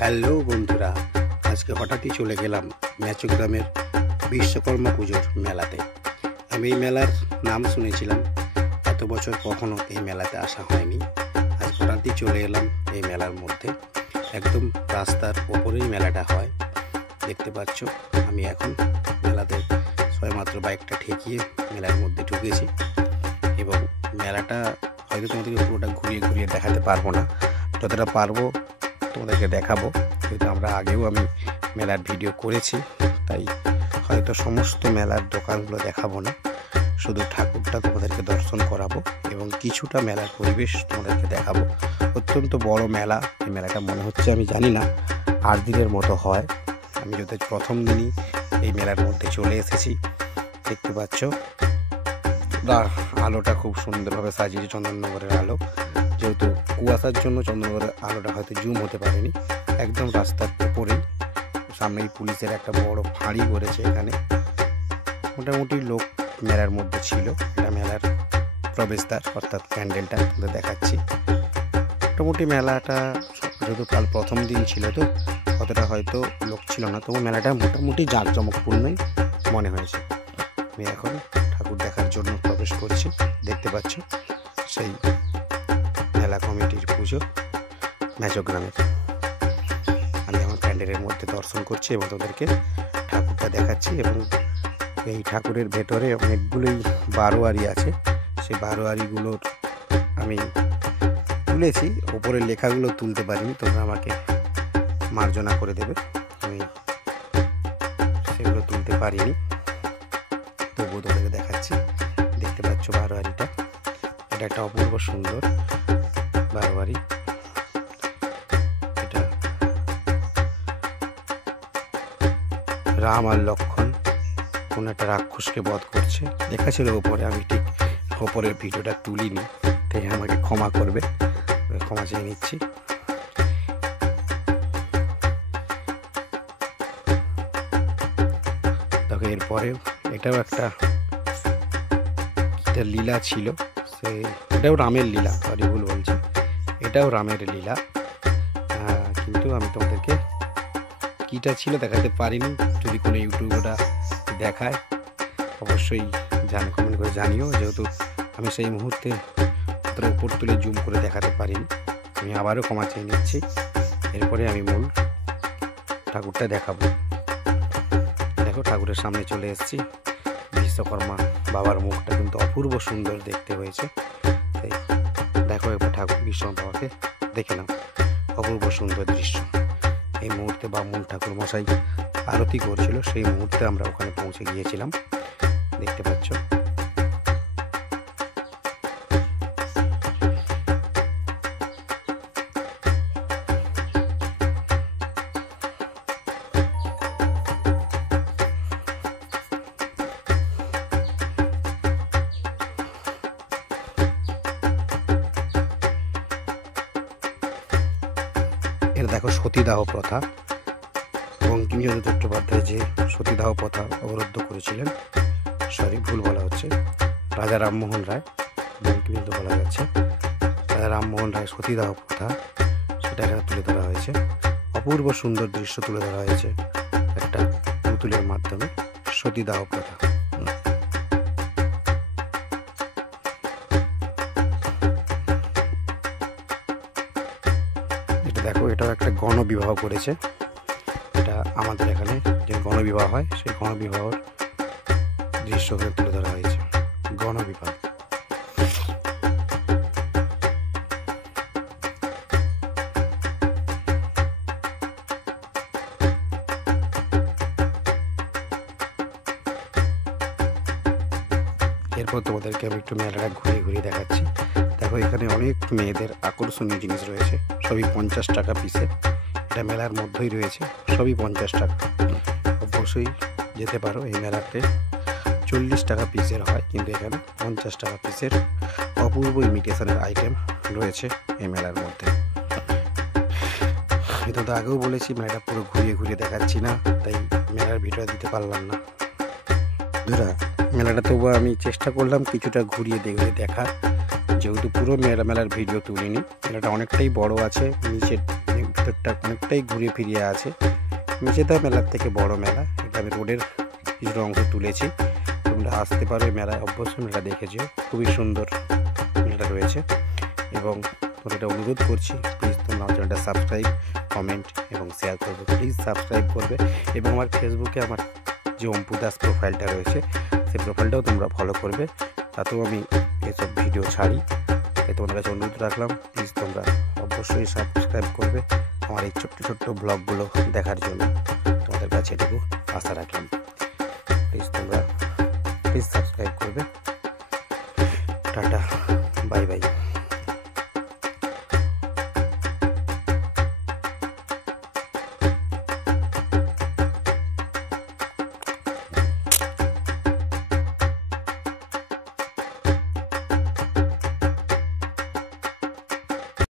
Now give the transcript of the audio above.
Hello বন্ধুরা, আজকে হঠাৎই চলে গেলাম ম্যাচু গ্রামের বিশ্বকর্মা পুজোর মেলাতে। আমি এই মেলার নাম শুনেছিলাম, এত বছর কখনো এই মেলাতে আসা হয়নি। আজ হঠাৎই চলে এলাম এই মেলার মধ্যে। একদম রাস্তার ওপরেই মেলাটা হয়, দেখতে পাচ্ছ। আমি এখন মেলাতে সবেমাত্র বাইকটা ঠেকিয়ে মেলার মধ্যে ঢুকেছি এবং মেলাটা হয়তো তোমাদেরকে পুরোটা ঘুরিয়ে ঘুরিয়ে দেখাতে পারবো না, যতটা পারবো তোমাদেরকে দেখাবো। যেহেতু আমি মেলার ভিডিও করেছি, তাই হয়তো সমস্ত মেলার দোকানগুলো দেখাবো না, শুধু ঠাকুরটা তোমাদেরকে দর্শন করাবো এবং কিছুটা মেলার পরিবেশ তোমাদেরকে দেখাবো। অত্যন্ত বড় মেলা। এই মেলাটা মনে হচ্ছে, আমি জানি না, 8 দিনের মতো হয়। আমি যদি প্রথম দিনই এই মেলার মধ্যে চলে এসেছি। দেখতে পাচ্ছ আলোটা খুব সুন্দরভাবে সাজিয়েছে, চন্দননগরের আলো। যেহেতু কুয়াশার জন্য চন্দননগরের আলোটা হয়তো জুম হতে পারেনি। একদম রাস্তার উপরেই সামনেই পুলিশের একটা বড় ফাঁড়ি করেছে। এখানে মোটামুটি লোক মেলার মধ্যে ছিল। এটা মেলার প্রবেশদ্বার, অর্থাৎ প্যান্ডেলটা আপনাদের দেখাচ্ছি। মোটামুটি মেলাটা যেহেতু কাল প্রথম দিন ছিল, তো অতটা হয়তো লোক ছিল না, তবু মেলাটা মোটামুটি জাঁকজমকপূর্ণই মনে হয়েছে। আমি এখন ঠাকুর দেখার জন্য প্রবেশ করছি। দেখতে পাচ্ছ সেই মেলা কমিটির পুজো ম্যাচু গ্রামের। আমি আমার প্যান্ডেলের মধ্যে দর্শন করছি এবং তাদেরকে ঠাকুরটা দেখাচ্ছি। এবং এই ঠাকুরের ভেতরে অনেকগুলোই বারোয়ারি আছে। সেই বারোয়ারিগুলোর আমি তুলেছি, ওপরের লেখাগুলো তুলতে পারিনি, তোমরা আমাকে মার্জনা করে দেবে। আমি সেগুলো তুলতে পারিনি, তবুও তোমাদেরকে দেখাচ্ছি। দেখতে পাচ্ছ বারোয়ারিটা, এটা একটা অপূর্ব সুন্দর বারোয়ারি। এটা রাম আর লক্ষণ কোন একটা রাক্ষসকে বধ করছে, লেখা ছিল ওপরে। আমি ঠিক ওপরের ভিডিওটা তুলিনি, তাই আমাকে ক্ষমা করবে, ক্ষমা চেয়ে নিচ্ছি। তবে এরপরেও এটাও একটা লীলা ছিল, এটাও রামের লীলা, সরি ভুল বলছি, এটাও রামের লীলা। কিন্তু আমি তোমাদেরকে কীটা ছিল দেখাতে পারিনি। যদি কোনো ইউটিউবটা দেখায় অবশ্যই কমেন্ট করে জানিও। যেহেতু আমি সেই মুহূর্তে অতটা উপর তুলে জুম করে দেখাতে পারিনি, আমি আবারও ক্ষমা চেয়ে নিচ্ছি। এরপরে আমি মূল ঠাকুরটা দেখাবো। দেখো, ঠাকুরের সামনে চলে এসেছি। বিশ্বকর্মা বাবার মুখটা কিন্তু অপূর্ব সুন্দর দেখতে হয়েছে। তাই দেখো, এবার ঠাকুর বিশ্বকর্মা বাবাকে দেখে নাও, অপূর্ব সুন্দর দৃশ্য। এই মুহূর্তে বামুন ঠাকুর মশাই আরতি করছিল, সেই মুহূর্তে আমরা ওখানে পৌঁছে গিয়েছিলাম। দেখতে পাচ্ছ এটা। দেখো, সতীদাহ প্রথা, বঙ্কিমচন্দ্র চট্টোপাধ্যায় যে সতীদাহ প্রথা অবরুদ্ধ করেছিলেন, সরি ভুল বলা হচ্ছে, রাজা রামমোহন রায়, বঙ্কিমচন্দ্র বলা যাচ্ছে, রাজা রামমোহন রায় সতীদাহ প্রথা, সেটা এখানে তুলে ধরা হয়েছে। অপূর্ব সুন্দর দৃশ্য তুলে ধরা হয়েছে একটা পুতুলের মাধ্যমে, সতীদাহ প্রথা। এটা দেখো, এটাও একটা গণবিবাহ করেছে। এটা আমাদের এখানে যে গণবিবাহ হয়, সেই গণবিবাহর দৃশ্য তুলে ধরা হয়েছে। গণবিবাহ এরপর তোমাদেরকে আমি একটু মেলাটা ঘুরিয়ে ঘুরিয়ে দেখাচ্ছি। দেখো, এখানে অনেক মেয়েদের আকর্ষণীয় জিনিস রয়েছে, সবই 50 টাকা পিসে। এটা মেলার মধ্যেই রয়েছে, সবই 50 টাকা। অবশ্যই যেতে পারো এই মেলাতে। 40 টাকা পিসের হয়, কিন্তু এখানে 50 টাকা পিসের অপূর্ব ইমিটেশনের আইটেম রয়েছে এই মেলার মধ্যে। এটা তো আগেও বলেছি, মেলাটা পুরো ঘুরিয়ে ঘুরিয়ে দেখাচ্ছি না, তাই মেলার ভিডিও দিতে পারলাম না। মেলাটা তবুও আমি চেষ্টা করলাম কিছুটা ঘুরিয়ে দেখার, যেহেতু পুরো মেলার ভিডিও তুলিনি। মেলাটা অনেকটাই বড় আছে, নিচে ভিতরটা অনেকটাই ঘুরে ফিরিয়ে আছে। মেচেদা মেলার থেকে বড় মেলা, এটা আমি রোডের কিছুটা অংশ তুলেছি। তোমরা আসতে পারো এই মেলায়, অবশ্যই মেলা দেখেছো, খুবই সুন্দর মেলাটা রয়েছে। এবং তোমাদের এটা অনুরোধ করছি, প্লিজ তোমরা আমার চ্যানেলটা সাবস্ক্রাইব, কমেন্ট এবং শেয়ার করবে। প্লিজ সাবস্ক্রাইব করবে এবং আমার ফেসবুকে আমার যে অম্পু দাস প্রোফাইলটা রয়েছে সেই প্রোফাইলটাও তোমরা ফলো করবে, তাতেও আমি এসব ভিডিও ছাড়ি। তাই তোমাদের কাছে অনুরোধ রাখলাম, প্লিজ তোমরা অবশ্যই সাবস্ক্রাইব করবে আমার এই ছোট্ট ছোট্ট ব্লগগুলো দেখার জন্য। তোমাদের কাছে এটুকু আশা রাখলাম, প্লিজ তোমরা প্লিজ সাবস্ক্রাইব করবে। Tata, bye bye.